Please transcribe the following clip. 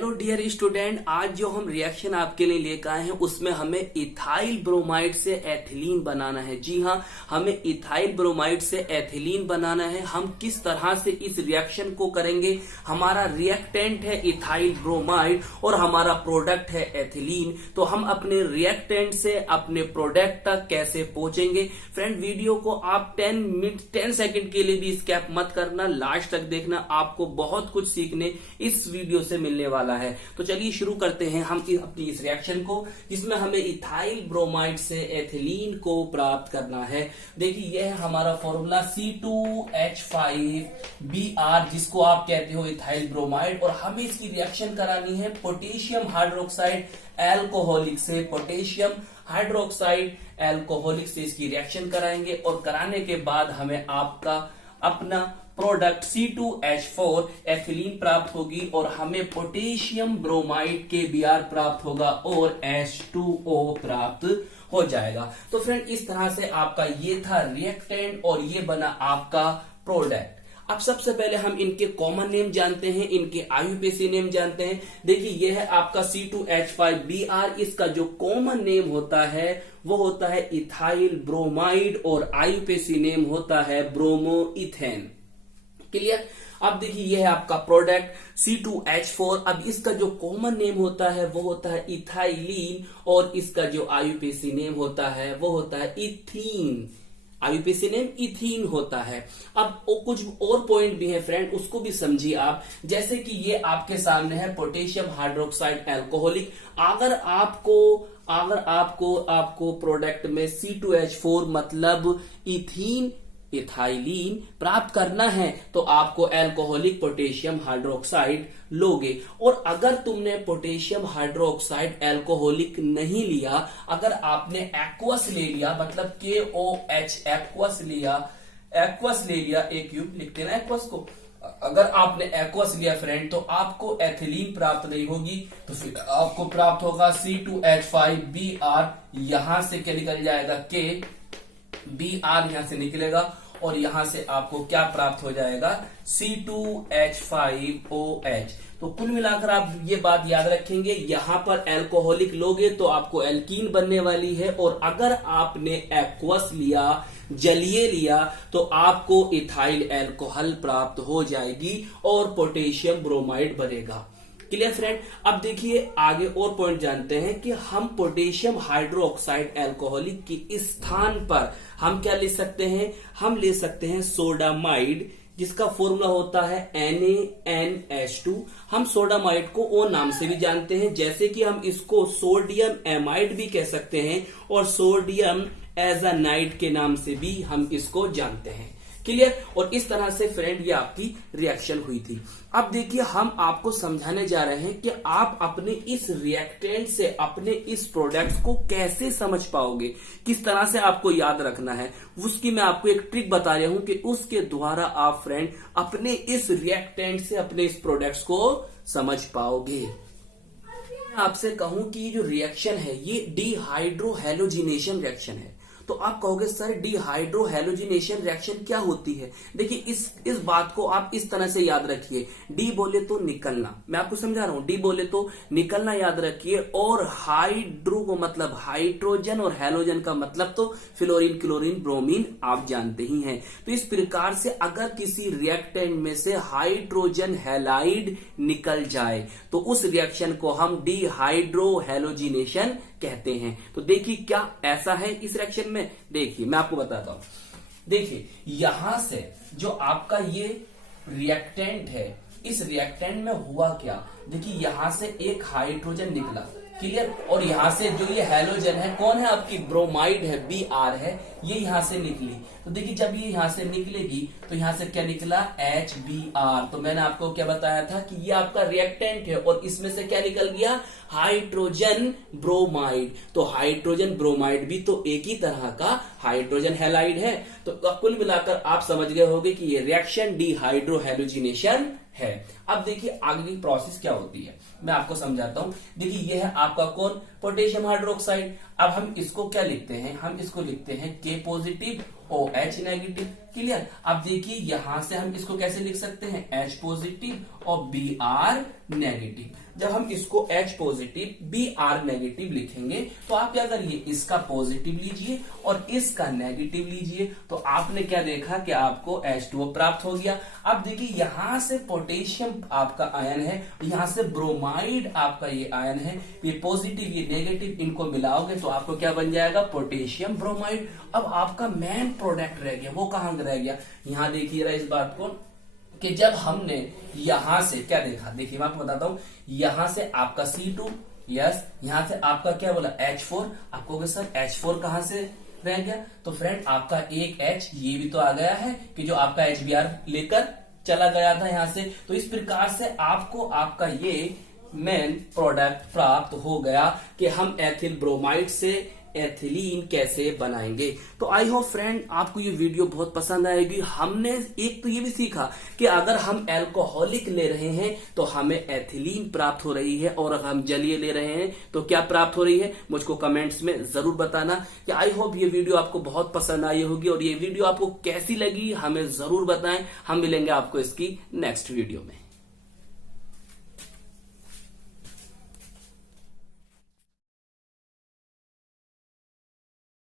Hello dear student, आज जो हम रिएक्शन आपके लिए लेकर आए हैं उसमें हमें इथाइल ब्रोमाइड से एथिलीन बनाना है। जी हाँ, हमें इथाइल ब्रोमाइड से एथिलीन बनाना है। हम किस तरह से इस रिएक्शन को करेंगे? हमारा रिएक्टेंट है इथाइल ब्रोमाइड और हमारा प्रोडक्ट है एथिलीन। तो हम अपने रिएक्टेंट से अपने प्रोडक्ट तक कैसे पहुंचेंगे? फ्रेंड, वीडियो को आप 10 सेकंड के लिए भी स्किप मत करना, लास्ट तक देखना। आपको बहुत कुछ सीखने इस वीडियो से मिलने वाला है। तो चलिए शुरू करते हैं हम अपनी इस रिएक्शन को, जिसमें हमें इथाइल ब्रोमाइड से एथिलीन को प्राप्त करना है। देखिए, यह है हमारा फॉर्मूला C2H5Br, जिसको आप कहते हो इथाइल ब्रोमाइड। और हमें इसकी रिएक्शन करानी है पोटेशियम हाइड्रोक्साइड एल्कोहलिक से। पोटेशियम हाइड्रोक्साइड एल्कोहलिक से इसकी रिएक्शन कराएंगे और कराने के बाद हमें आपका अपना प्रोडक्ट C2H4 एथिलीन प्राप्त होगी और हमें पोटेशियम ब्रोमाइड KBr प्राप्त होगा और H2O प्राप्त हो जाएगा। तो फ्रेंड, इस तरह से आपका ये था रिएक्टेंट और ये बना आपका प्रोडक्ट। अब सबसे पहले हम इनके कॉमन नेम जानते हैं, इनके आईयूपीएसी नेम जानते हैं। देखिए, यह है आपका C2H5Br। इसका जो कॉमन नेम होता है वो होता है इथाइल ब्रोमाइड और आईयूपीएसी नेम होता है ब्रोमोइथेन। क्लियर? अब देखिए, यह है आपका प्रोडक्ट C2H4। अब इसका जो कॉमन नेम होता है वो होता है इथाइलीन और इसका जो आईयूपीएसी नेम होता है वो होता है इथीन। आईयूपीएसी नेम इथीन होता है। अब कुछ और पॉइंट भी है फ्रेंड, उसको भी समझिए आप। जैसे कि ये आपके सामने है पोटेशियम हाइड्रोक्साइड एल्कोहलिक। अगर आपको प्रोडक्ट में C2H4 मतलब इथीन इथाइलीन प्राप्त करना है तो आपको एल्कोहलिक पोटेशियम हाइड्रोक्साइड लोगे। और अगर तुमने पोटेशियम हाइड्रोक्साइड एल्कोहलिक नहीं लिया, अगर आपने एक्वस ले लिया, मतलब KOH एक्वस ले लिया, एक क्यूब लिखते ना एक्वस को। अगर आपने एक्वस लिया फ्रेंड तो आपको एथिलीन प्राप्त नहीं होगी। तो फिर आपको प्राप्त होगा C2H5Br। यहां से क्या निकल जाएगा? KBr यहां से निकलेगा और यहां से आपको क्या प्राप्त हो जाएगा? C2H5OH। तो कुल मिलाकर आप ये बात याद रखेंगे, यहां पर एल्कोहलिक लोगे तो आपको एल्कीन बनने वाली है, और अगर आपने एक्वस लिया, जलीय लिया, तो आपको इथाइल एल्कोहल प्राप्त हो जाएगी और पोटेशियम ब्रोमाइड बनेगा। Clear friend? अब देखिए, आगे और पॉइंट जानते हैं कि हम पोटेशियम हाइड्रोक्साइड एल्कोहलिक के इस स्थान पर हम क्या ले सकते हैं? हम ले सकते हैं सोडामाइड, जिसका फॉर्मूला होता है NaNH2। हम सोडामाइड को ओ नाम से भी जानते हैं, जैसे कि हम इसको सोडियम एमाइड भी कह सकते हैं और सोडियम एजानाइड के नाम से भी हम इसको जानते हैं। क्लियर? और इस तरह से फ्रेंड ये आपकी रिएक्शन हुई थी। अब देखिए, हम आपको समझाने जा रहे हैं कि आप अपने इस रिएक्टेंट से अपने इस प्रोडक्ट को कैसे समझ पाओगे, किस तरह से आपको याद रखना है। उसकी मैं आपको एक ट्रिक बता रहा हूं कि उसके द्वारा आप फ्रेंड अपने इस रिएक्टेंट से अपने इस प्रोडक्ट्स को समझ पाओगे। मैं आपसे कहूं कि ये जो रिएक्शन है ये डिहाइड्रोहैलोजिनेशन रिएक्शन है, तो आप कहोगे सर डिहाइड्रोहैलोजिनेशन रिएक्शन क्या होती है? देखिए, इस बात को आप इस तरह से याद रखिए। डी बोले तो निकलना, मैं आपको समझा रहा हूं। डी बोले तो निकलना याद रखिए, और हाइड्रो को मतलब हाइड्रोजन और हैलोजन का मतलब तो फ्लोरीन, क्लोरीन, ब्रोमीन आप जानते ही हैं। तो इस प्रकार से अगर किसी रिएक्टेंट में से हाइड्रोजन हैलाइड निकल जाए तो उस रिएक्शन को हम डिहाइड्रोहैलोजिनेशन कहते हैं। तो देखिए, क्या ऐसा है इस रिएक्शन में? देखिए, मैं आपको बताता हूं। देखिए, यहां से जो आपका ये रिएक्टेंट है, इस रिएक्टेंट में हुआ क्या? देखिए, यहां से एक हाइड्रोजन निकला। क्लियर? और यहां से जो ये हैलोजन है, कौन है? आपकी ब्रोमाइड है, Br है, ये यहां से निकली। तो देखिए, जब ये यहां से निकलेगी तो यहां से क्या निकला? HBr। तो मैंने आपको क्या बताया था कि ये आपका रिएक्टेंट है और इसमें से क्या निकल गया? Hydrogen bromide. तो हाइड्रोजन ब्रोमाइड भी तो एक ही तरह का हाइड्रोजन हैलाइड है। तो कुल मिलाकर आप समझ गए होंगे कि ये रिएक्शन डिहाइड्रोहैलोजिनेशन है। अब देखिए, आगे की प्रोसेस क्या होती है, मैं आपको समझाता हूं। देखिए, ये है आपका कौन? Potassium hydroxide. अब हम इसको क्या लिखते हैं? हम इसको लिखते हैं K positive OH negative. Clear. अब देखिए यहां से हम इसको कैसे लिख सकते हैं, H पॉजिटिव और Br नेगेटिव। जब हम इसको H पॉजिटिव Br नेगेटिव लिखेंगे तो आप क्या करिए, इसका पॉजिटिव लीजिए और इसका नेगेटिव लीजिए, तो आपने क्या देखा कि आपको H2O प्राप्त हो गया। अब देखिए यहां से पोटेशियम आपका आयन है, यहां से ब्रोमाइड आपका ये आयन है, ये पॉजिटिव ये नेगेटिव, इनको मिलाओगे तो आपको क्या बन जाएगा, पोटेशियम ब्रोमाइड। अब आपका मेन प्रोडक्ट रह गया, वो कहां रह गया, यहां देखिए इस बात को कि जब हमने यहां से क्या देखा, देखिए मैं आपको बताता हूं, यहां से आपका C2, यस, यहां से आपका क्या बोला H4, आपको सर H4 कहां से रह गया, तो फ्रेंड आपका एक H ये भी तो आ गया है कि जो आपका HBr लेकर चला गया था यहां से। तो इस प्रकार से आपको आपका ये मेन प्रोडक्ट प्राप्त हो गया कि हम एथिल ब्रोमाइड से एथिलीन कैसे बनाएंगे। तो आई होप फ्रेंड आपको ये वीडियो बहुत पसंद आएगी। हमने एक तो ये भी सीखा कि अगर हम अल्कोहलिक ले रहे हैं तो हमें एथिलीन प्राप्त हो रही है, और अगर हम जलीय ले रहे हैं तो क्या प्राप्त हो रही है, मुझको कमेंट्स में जरूर बताना। कि आई होप ये वीडियो आपको बहुत पसंद आई होगी, और ये वीडियो आपको कैसी लगी हमें जरूर बताएं। हम मिलेंगे आपको इसकी नेक्स्ट वीडियो में।